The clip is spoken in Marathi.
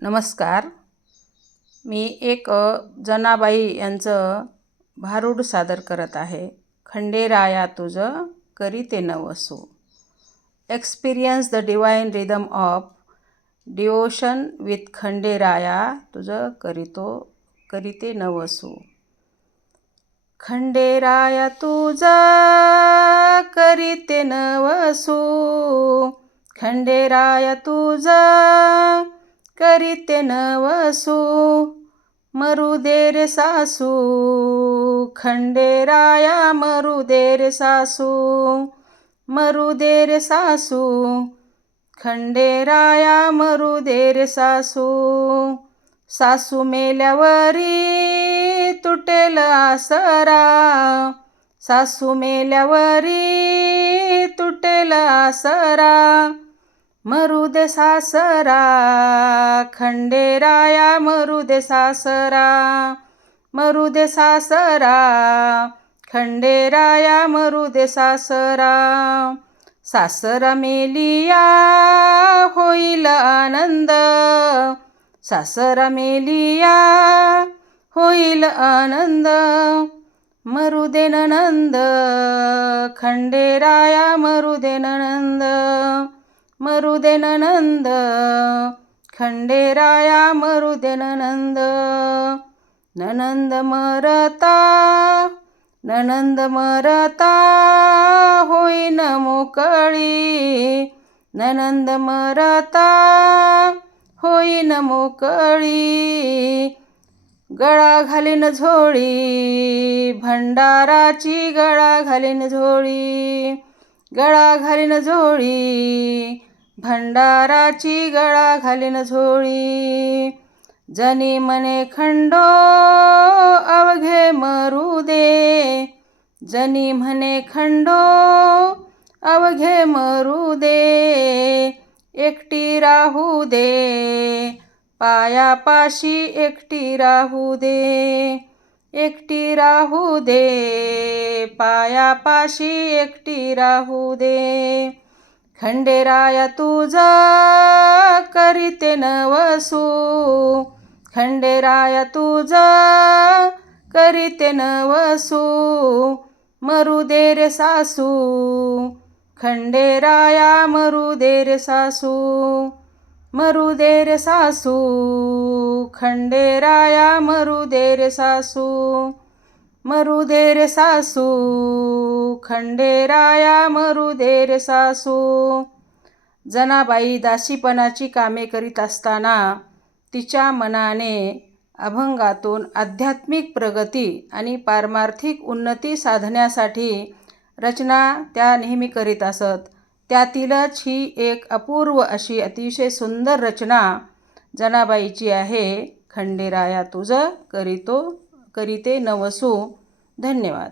नमस्कार. मी एक जनाबाई यांचं भारूड सादर करत आहे. खंडेराया तुझं करीते नवसू. Experience the divine rhythm of devotion with Khanderaya तुझं करीते नवसू. खंडेराया तुझं करीते नवसू. खंडेराया तुझं करीते नवसू. मरू दे रे सासू. खंडेराया मरू दे रे सासू. मरू दे रे सासू. खंडेराया मरू दे रे सासू. सासू मेल्यावरी तुटेल आसरा. सासू मेल्यावरी तुटेल आसरा. मरू दे सासरा. खंडेराया मरू दे सासरा. मरू दे सासरा. खंडेराया मरू दे सासरा. सासरा मेलिया होईल आनंद. सासरा मेलिया होईल आनंद. मरू दे ननंद. खंडेराया मरू दे ननंद. मरू दे ननंद. खंडेराया मरू दे ननंद. ननंद मरता. ननंद मरता होईन मोकळी. ननंद मरता होईन मोकळी. गळा घालीन झोळी. भंडाराची गळा घालीन झोळी. गळा घालीन झोळी. भंडाराची गळा घालीन झोळी. जनी मने खंडो अवघे मरू दे. जनी म्हणे खंडो अवघे मरू दे. एकटी राहू दे. पायापाशी एकटी राहू दे. एकटी राहू दे. पायापाशी एकटी राहू दे. खंडेराया तुझं करीते नवसू. खंडेराया तुझं करीते नवसू. मरू दे रे सासू. खंडेराया मरू दे रे सासू. मरू दे रे सासू. खंडेराया मरू दे रे सासू. मरू दे रे सासू. खंडेराया मरू दे रे सासू. जनाबाई दासीपणाची कामे करीत असताना तिच्या मनाने अभंगातून आध्यात्मिक प्रगती आणि पारमार्थिक उन्नती साधण्यासाठी रचना त्या नेहमी करीत असत. त्यातीलच ही एक अपूर्व अशी अतिशय सुंदर रचना जनाबाईची आहे. खंडेराया तुझं करीते नवसू. धन्यवाद.